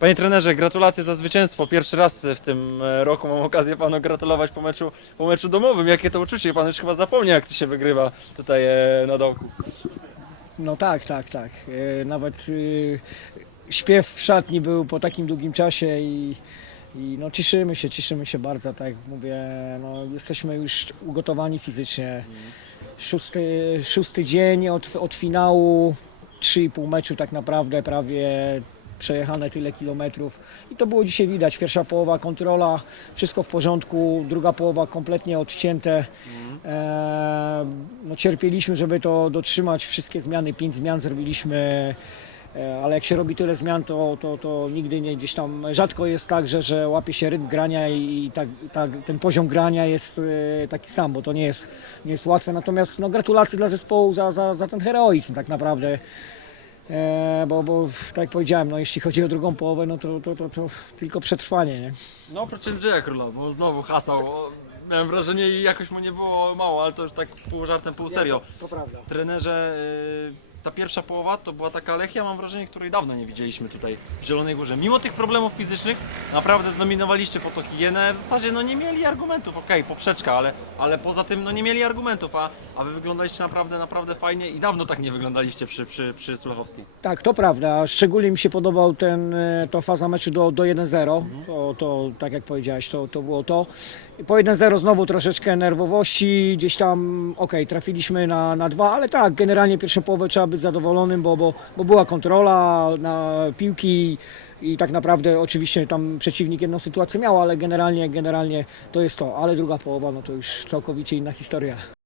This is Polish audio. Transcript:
Panie trenerze, gratulacje za zwycięstwo. Pierwszy raz w tym e, roku mam okazję panu gratulować po meczu, po meczu domowym. Jakie to uczucie? Pan już chyba zapomniał, jak to się wygrywa tutaj e, na dołku. No tak, tak, tak. E, Nawet śpiew w szatni był po takim długim czasie i, i no cieszymy się, cieszymy się bardzo, tak jak mówię, no jesteśmy już ugotowani fizycznie. Szósty, szósty dzień od, od finału, 3,5 meczu tak naprawdę, prawie przejechane tyle kilometrów i to było dzisiaj widać. Pierwsza połowa kontrola, wszystko w porządku, druga połowa kompletnie odcięte. E, no, cierpieliśmy, żeby to dotrzymać. Wszystkie zmiany, pięć zmian zrobiliśmy. E, Ale jak się robi tyle zmian, to, to, to nigdy nie gdzieś tam rzadko jest tak, że, że łapie się rytm grania i, i tak, tak, ten poziom grania jest e, taki sam, bo to nie jest, nie jest łatwe. Natomiast no, gratulacje dla zespołu za, za, za ten heroizm tak naprawdę. E, bo, bo tak jak powiedziałem, no, jeśli chodzi o drugą połowę, no to, to, to, to tylko przetrwanie. Nie? No oprócz Jędrzeja Króla, bo znowu hasał. O, Miałem wrażenie i jakoś mu nie było mało, ale to już tak pół żartem, pół serio. To prawda. Trenerze, y, ta pierwsza połowa to była taka Lechia, mam wrażenie, której dawno nie widzieliśmy tutaj w Zielonej Górze. Mimo tych problemów fizycznych, naprawdę zdominowaliście fotohigienę. W zasadzie no nie mieli argumentów, okej, poprzeczka, ale, ale poza tym no nie mieli argumentów, a, a wy wyglądaliście naprawdę, naprawdę fajnie i dawno tak nie wyglądaliście przy, przy, przy Sulechowskiej. Tak, to prawda. Szczególnie mi się podobał ten, e, to faza meczu do, do 1-0. To, to, tak jak powiedziałeś, to, to było to. Po 1-0 znowu troszeczkę nerwowości, gdzieś tam, okej, trafiliśmy na, na dwa, ale tak, generalnie pierwszą połowę trzeba być zadowolonym, bo, bo, bo była kontrola na piłki i tak naprawdę oczywiście tam przeciwnik jedną sytuację miał, ale generalnie, generalnie to jest to. Ale druga połowa, no to już całkowicie inna historia.